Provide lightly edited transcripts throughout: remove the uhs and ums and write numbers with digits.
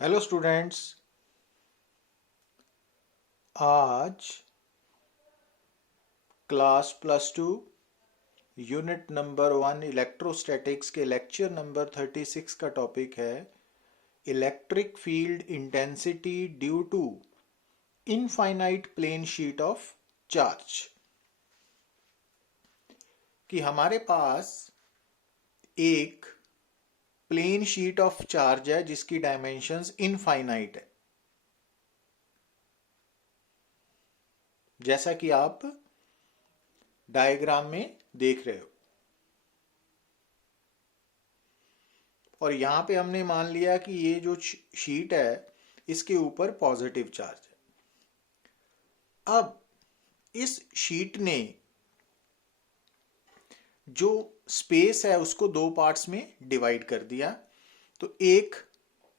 Hello students. आज class +2 unit number 1 electrostatics के lecture number 36 का टॉपिक है electric field intensity due to infinite plane sheet of charge. कि हमारे पास एक प्लेन शीट ऑफ चार्ज है जिसकी डायमेंशंस इनफाइनाइट है, जैसा कि आप डायग्राम में देख रहे हो। और यहां पे हमने मान लिया कि ये जो शीट है इसके ऊपर पॉजिटिव चार्ज है। अब इस शीट ने जो स्पेस है उसको दो पार्ट्स में डिवाइड कर दिया। तो एक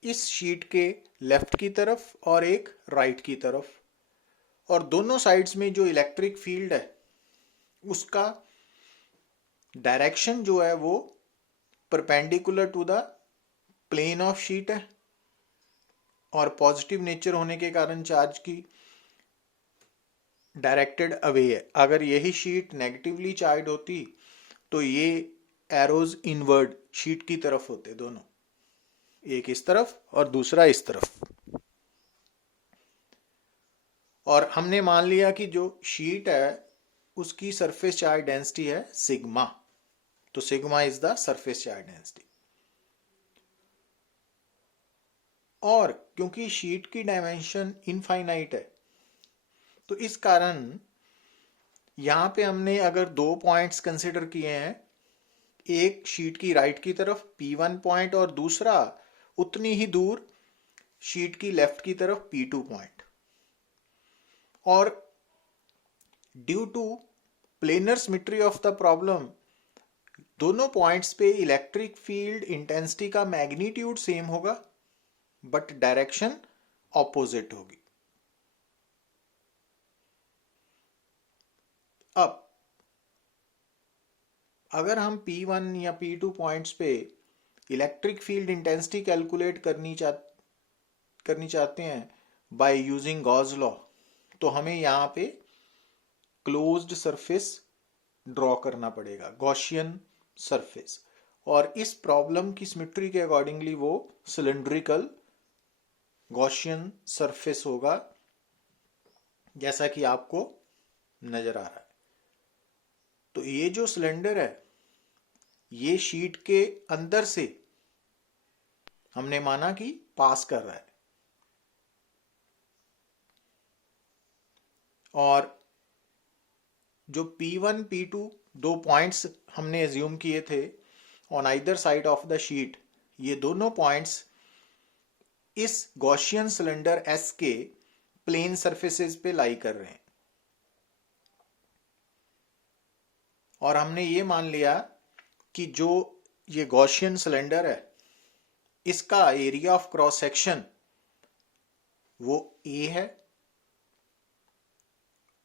इस शीट के लेफ्ट की तरफ और एक राइट की तरफ, और दोनों साइड्स में जो इलेक्ट्रिक फील्ड है उसका डायरेक्शन जो है वो perpendicular to the plane of sheet है, और पॉजिटिव नेचर होने के कारण चार्ज की डायरेक्टेड अवे है। अगर यही शीट नेगेटिवली चार्ज होती तो ये एरोज इनवर्ड शीट की तरफ होते, दोनों, एक इस तरफ और दूसरा इस तरफ। और हमने मान लिया कि जो शीट है उसकी सरफेस चार्ज डेंसिटी है सिग्मा, तो sigma is the surface charge density. और क्योंकि शीट की डायमेंशन इनफाइनाइट है तो इस कारण यहां पे हमने अगर दो पॉइंट्स कंसिडर किए हैं, एक शीट की राइट की तरफ P1 पॉइंट और दूसरा उतनी ही दूर शीट की लेफ्ट की तरफ P2 पॉइंट। और due to planar symmetry of the problem दोनों पॉइंट्स पे इलेक्ट्रिक फील्ड इंटेंसिटी का मैग्नीट्यूड सेम होगा बट डायरेक्शन ऑपोजिट होगी। अब अगर हम P1 या P2 पॉइंट्स पे इलेक्ट्रिक फील्ड इंटेंसिटी कैलकुलेट करनी चाहते हैं बाय यूजिंग गॉस लॉ, तो हमें यहाँ पे क्लोज्ड सरफेस ड्रॉ करना पड़ेगा, गॉसियन सरफेस। और इस प्रॉब्लम की सिमेट्री के अकॉर्डिंगली वो सिलेंड्रिकल गॉसियन सरफेस होगा, जैसा कि आपको नजर आ रहा है। तो ये जो सिलेंडर है ये शीट के अंदर से हमने माना कि पास कर रहा है, और जो P1 P2 दो पॉइंट्स हमने एज्यूम किए थे on either side of the sheet, ये दोनों पॉइंट्स इस गॉसियन सिलेंडर S के प्लेन सरफेसेस पे लाई कर रहे हैं। और हमने ये मान लिया कि जो ये गॉसियन सिलेंडर है इसका एरिया ऑफ क्रॉस सेक्शन वो A है,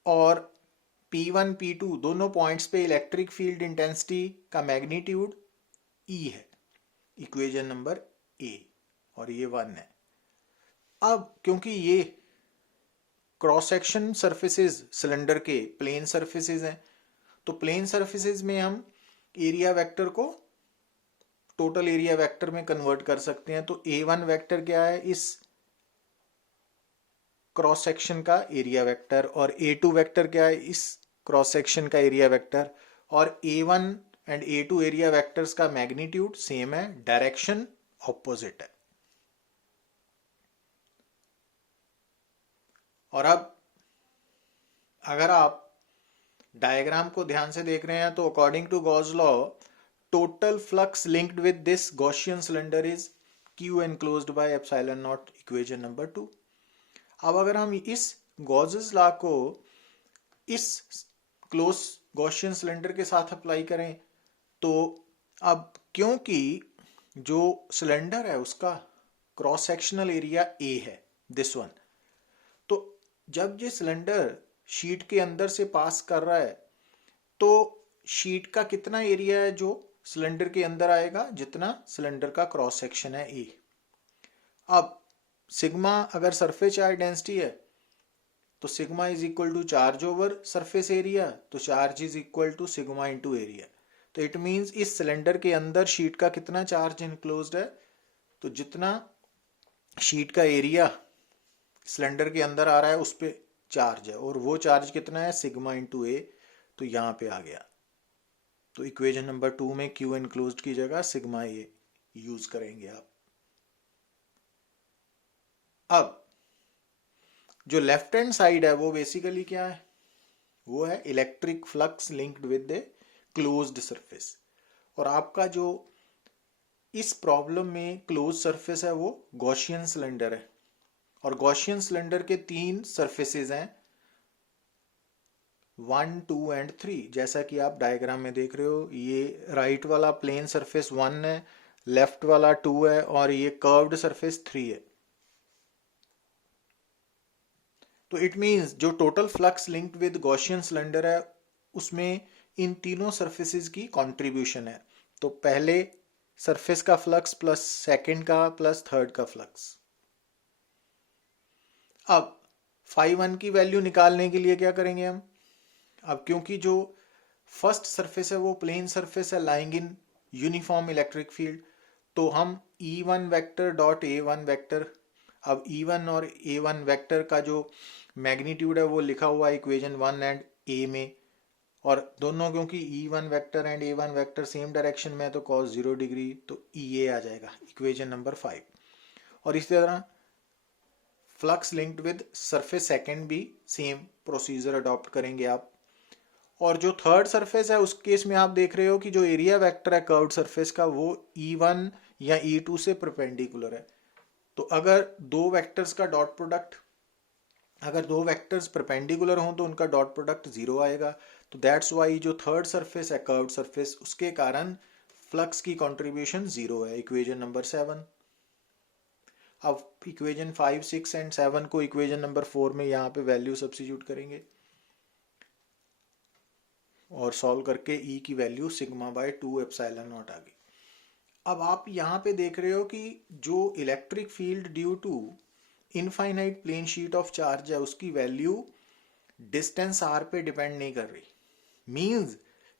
और P1 P2 दोनों पॉइंट्स पे इलेक्ट्रिक फील्ड इंटेंसिटी का मैग्नीट्यूड E है, इक्वेशन नंबर A, और ये 1 है। अब क्योंकि ये क्रॉस सेक्शन सरफेसेस सिलेंडर के प्लेन सरफेसेस हैं, तो प्लेन सरफेसेस में हम एरिया वेक्टर को टोटल एरिया वेक्टर में कन्वर्ट कर सकते हैं। तो A1 वेक्टर क्या है, इस क्रॉस सेक्शन का एरिया वेक्टर, और A2 वेक्टर क्या है, इस क्रॉस सेक्शन का एरिया वेक्टर। और A1 and A2 area vectors का मैग्नीट्यूड सेम है, डायरेक्शन ऑपोजिट है। और अब अगर आप डायग्राम को ध्यान से देख रहे हैं तो according to Gauss law total flux linked with this Gaussian cylinder is Q enclosed by epsilon naught, equation number 2। अब अगर हम इस गॉसेस लॉ को इस क्लोज गॉसियन सिलेंडर के साथ अप्लाई करें तो अब क्योंकि जो सिलेंडर है उसका क्रॉस सेक्शनल एरिया A है, दिस वन, तो जब ये सिलेंडर शीट के अंदर से पास कर रहा है तो शीट का कितना एरिया है जो सिलेंडर के अंदर आएगा, जितना सिलेंडर का क्रॉस सेक्शन है A। अब सिग्मा अगर सरफेस चार्ज डेंसिटी है तो sigma is equal to charge over surface area, तो charge is equal to sigma into area. तो इट मीन्स इस सिलेंडर के अंदर शीट का कितना चार्ज इनक्लोज्ड है, तो जितना शीट का एरिया सिलेंडर के अंदर आ रहा है उस पर चार्ज है, और वो चार्ज कितना है, सिग्मा इंटू ए। तो यहां पे आ गया। तो इक्वेशन नंबर 2 में क्यू इनक्लोज्ड की जगह सिग्मा ए यूज करेंगे आप। अब जो लेफ्ट हैंड साइड है वो बेसिकली क्या है, वो है electric flux linked with the closed surface. और आपका जो इस प्रॉब्लम में क्लोज सरफेस है वो गॉसियन सिलेंडर है, और गॉसियन सिलेंडर के 3 सरफेसेस हैं, 1, 2 एंड 3। जैसा कि आप डायग्राम में देख रहे हो, ये राइट वाला प्लेन सरफेस 1 है, लेफ्ट वाला 2 है, और ये कर्व्ड सरफेस 3 है। तो इट मींस जो total flux linked with Gaussian cylinder है उसमें इन तीनों सरफेसेस की कंट्रीब्यूशन है। तो पहले सरफेस का फ्लक्स प्लस सेकंड का प्लस थर्ड का फ्लक्स। अब फाई 1 की वैल्यू निकालने के लिए क्या करेंगे हम, अब क्योंकि जो फर्स्ट सरफेस है वो प्लेन सरफेस है lying in uniform electric field, तो हम E1 vector dot A1 vector, अब E1 और A1 वेक्टर का जो मैग्नीट्यूड है वो लिखा हुआ है इक्वेशन 1 एंड A में, और दोनों क्योंकि E1 vector and A1 vector same direction में है तो cos 0 डिग्री, तो EA आ जाएगा इक्वेशन नंबर 5। और इसी तरह flux linked with surface second भी सेम प्रोसीजर अडॉप्ट करेंगे आप। और जो थर्ड सरफेस है उस केस में आप देख रहे हो कि जो एरिया वेक्टर है कर्व्ड सरफेस का वो E1 या E2 से परपेंडिकुलर है। तो अगर दो वेक्टर्स का डॉट प्रोडक्ट, अगर दो वेक्टर्स परपेंडिकुलर हों तो उनका डॉट प्रोडक्ट 0 आएगा। तो दैट्स वाई जो थर्ड सरफेस है कर्व्ड सरफेस उसके कारण फ्लक्स की कंट्रीब्यूशन 0 है, इक्वेशन नंबर 7। अब इक्वेशन 5, 6 एंड 7 को इक्वेशन नंबर 4 में यहाँ पे वैल्यू सब्स्टिट्यूट करेंगे और सॉल्व करके E की value sigma by 2 epsilon naught आ गई। अब आप यहाँ पे देख रहे हो कि जो electric field due to infinite plane sheet of charge है उसकी वैल्यू डिस्टेंस r पे डिपेंड नहीं कर रही। मींस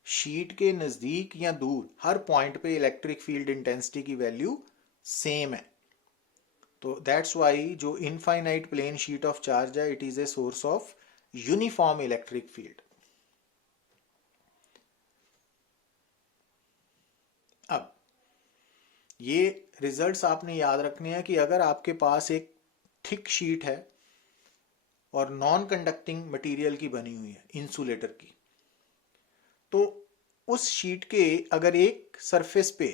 शीट के नजदीक या दूर हर पॉइंट पे इलेक्ट्रिक फील्ड इंटेंसिटी की वैल्यू सेम है। तो दैट्स वाई जो infinite plane sheet of charge है it is a source of uniform electric field. अब ये रिजल्ट्स आपने याद रखने हैं कि अगर आपके पास एक थिक शीट है और नॉन कंडक्टिंग मटेरियल की बनी हुई है, इंसुलेटर की, तो उस शीट के अगर एक सरफेस पे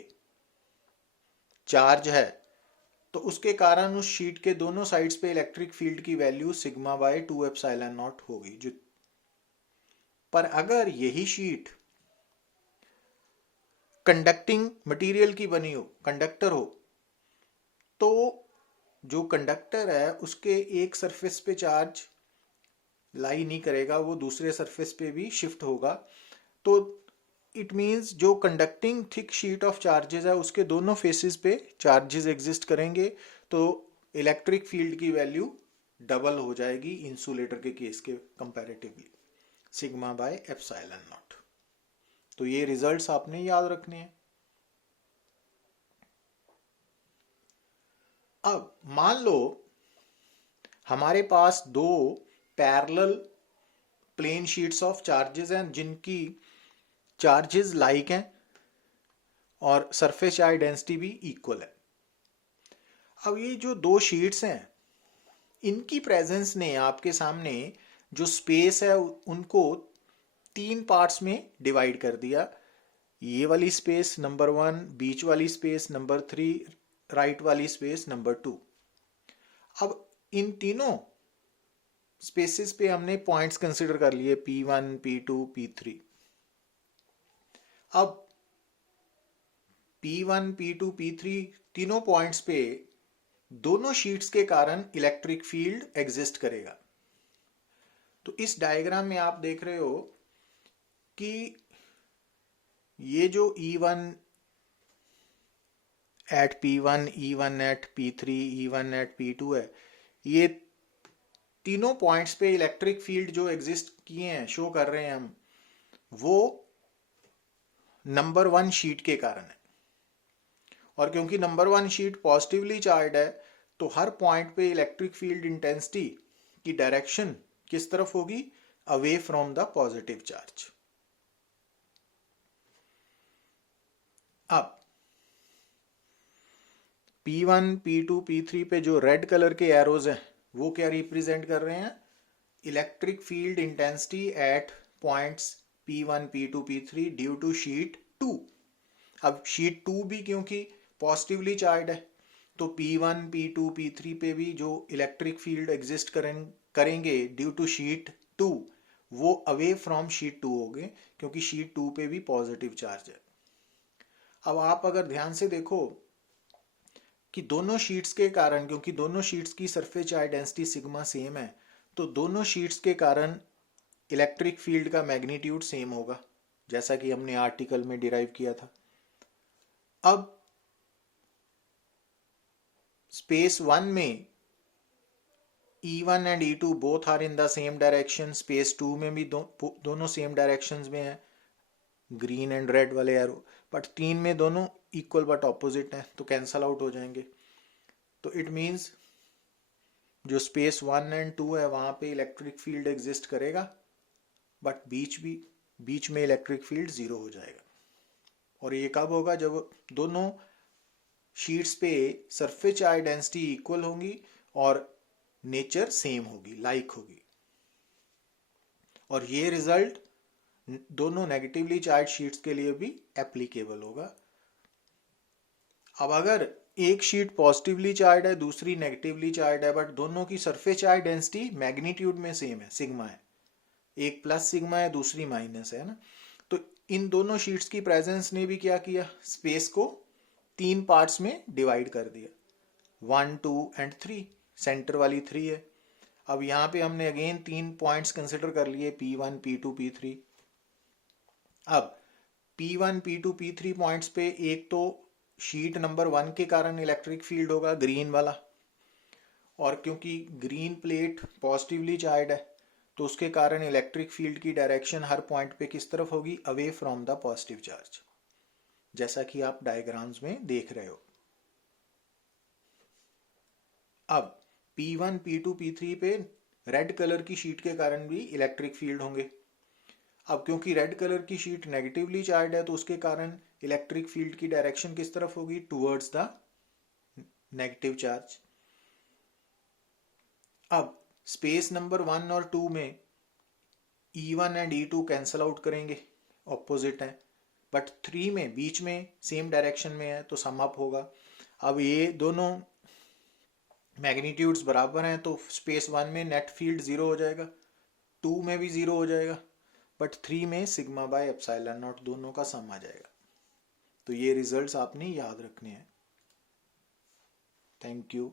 चार्ज है तो उसके कारण उस शीट के दोनों साइड्स पे इलेक्ट्रिक फील्ड की value sigma by 2 epsilon not होगी। जो पर अगर यही शीट कंडक्टिंग मटेरियल की बनी हो, कंडक्टर हो, तो जो कंडक्टर है उसके एक सरफेस पे चार्ज लाई नहीं करेगा, वो दूसरे सरफेस पे भी शिफ्ट होगा। तो इट मीन्स जो conducting thick sheet of charges है उसके दोनों फेसेस पे चार्जेस एग्जिस्ट करेंगे, तो इलेक्ट्रिक फील्ड की वैल्यू डबल हो जाएगी इंसुलेटर के केस के comparatively, sigma by epsilon not. तो ये रिजल्ट्स आपने याद रखने हैं। अब मान लो हमारे पास दो parallel plane sheets of charges हैं जिनकी चार्जेस लाइक हैं और सरफेस चार्ज डेंसिटी भी इक्वल है। अब ये जो दो शीट्स हैं इनकी प्रेजेंस ने आपके सामने जो स्पेस है उनको 3 पार्ट्स में डिवाइड कर दिया। ये वाली स्पेस नंबर 1, बीच वाली स्पेस नंबर 3, राइट वाली स्पेस नंबर 2। अब इन तीनों स्पेसेस पे हमने पॉइंट्स कंसीडर कर लिए P1, P2, P3। अब P1, P2, P3 तीनों पॉइंट्स पे दोनों शीट्स के कारण इलेक्ट्रिक फील्ड एग्जिस्ट करेगा। तो इस डायग्राम में आप देख रहे हो कि ये जो E1 eight P1, E1 eight P3, E1 eight P2 है, ये तीनों पॉइंट्स पे इलेक्ट्रिक फील्ड जो एग्जिस्ट किए हैं, शो कर रहे हैं हम, वो नंबर 1 शीट के कारण है। और क्योंकि नंबर 1 शीट पॉजिटिवली चार्ज है, तो हर पॉइंट पे इलेक्ट्रिक फील्ड इंटेंसिटी की डायरेक्शन किस तरफ होगी? Away from the positive charge. अब P1, P2, P3 पे जो रेड कलर के एरोज हैं, वो क्या रिप्रेजेंट कर रहे हैं? Electric field intensity at points P1, P2, P3 due to sheet 2। अब शीट 2 भी क्योंकि पॉजिटिवली चार्ज है, तो P1, P2, P3 पे भी जो इलेक्ट्रिक फील्ड एग्जिस्ट करेंगे ड्यू टू शीट 2, वो अवे फ्रॉम शीट 2 होंगे, क्योंकि शीट 2 पे भी पॉजिटिव चार्ज है। अब आप अगर ध्यान से देखो कि दोनों शीट्स के कारण, क्योंकि दोनों शीट्स की surface charge density sigma same है, तो दोनों शीट्स के कारण इलेक्ट्रिक फील्ड का मैग्नीट्यूड सेम होगा, जैसा कि हमने आर्टिकल में डिराइव किया था। अब स्पेस 1 में E1 and E2 both are in the same direction, space 2 में भी दोनों सेम डायरेक्शंस में है, ग्रीन एंड रेड वाले एरो, बट 3 में दोनों इक्वल बट ऑपोजिट हैं, तो कैंसल आउट हो जाएंगे। तो इट मीन्स जो स्पेस 1 एंड 2 है वहां पे इलेक्ट्रिक फील्ड एग्जिस्ट करेगा, बट बीच में इलेक्ट्रिक फील्ड 0 हो जाएगा। और ये कब होगा? जब दोनों शीट्स पे सरफेस चार्ज डेंसिटी इक्वल होगी और नेचर सेम होगी, लाइक होगी। और ये रिजल्ट दोनों नेगेटिवली चार्ज शीट्स के लिए भी एप्लीकेबल होगा। अब अगर एक शीट पॉजिटिवली चार्ज है, दूसरी नेगेटिवली चार्ज है, बट दोनों की सरफेस चार्ज डेंसिटी मैग्नीट्यूड में सेम है, सिग्मा है, एक प्लस सिग्मा है, दूसरी माइनस है ना, तो इन दोनों शीट्स की प्रेजेंस ने भी क्या किया? स्पेस को 3 पार्ट्स में डिवाइड कर दिया, 1, 2 एंड 3। सेंटर वाली 3 है। अब यहां पे हमने अगेन 3 पॉइंट्स कंसिडर कर लिए, P1, P2, P3। अब P1, P2, P3 पॉइंट्स पे एक तो शीट नंबर 1 के कारण इलेक्ट्रिक फील्ड होगा, ग्रीन वाला, और क्योंकि ग्रीन प्लेट पॉजिटिवली चार्ज है, तो उसके कारण इलेक्ट्रिक फील्ड की डायरेक्शन हर पॉइंट पे किस तरफ होगी? Away from the positive charge, जैसा कि आप डायग्राम्स में देख रहे हो। अब P1, P2, P3 पे रेड कलर की शीट के कारण भी इलेक्ट्रिक फील्ड होंगे। अब क्योंकि रेड कलर की शीट नेगेटिवली चार्ज है, तो उसके कारण इलेक्ट्रिक फील्ड की डायरेक्शन किस तरफ होगी? Towards the negative charge. अब स्पेस नंबर 1 और 2 में E1 and E2 cancel out करेंगे, ऑपोजिट है, बट 3 में बीच में सेम डायरेक्शन में है, तो सम अप होगा। अब ये दोनों मैग्नीट्यूड्स बराबर हैं, तो स्पेस 1 में नेट फील्ड 0 हो जाएगा, 2 में भी 0 हो जाएगा, बट 3 में सिग्मा बाय एप्सिलॉन नॉट दोनों का सम आ जाएगा। तो ये रिजल्ट्स आपने याद रखने हैं। Thank you.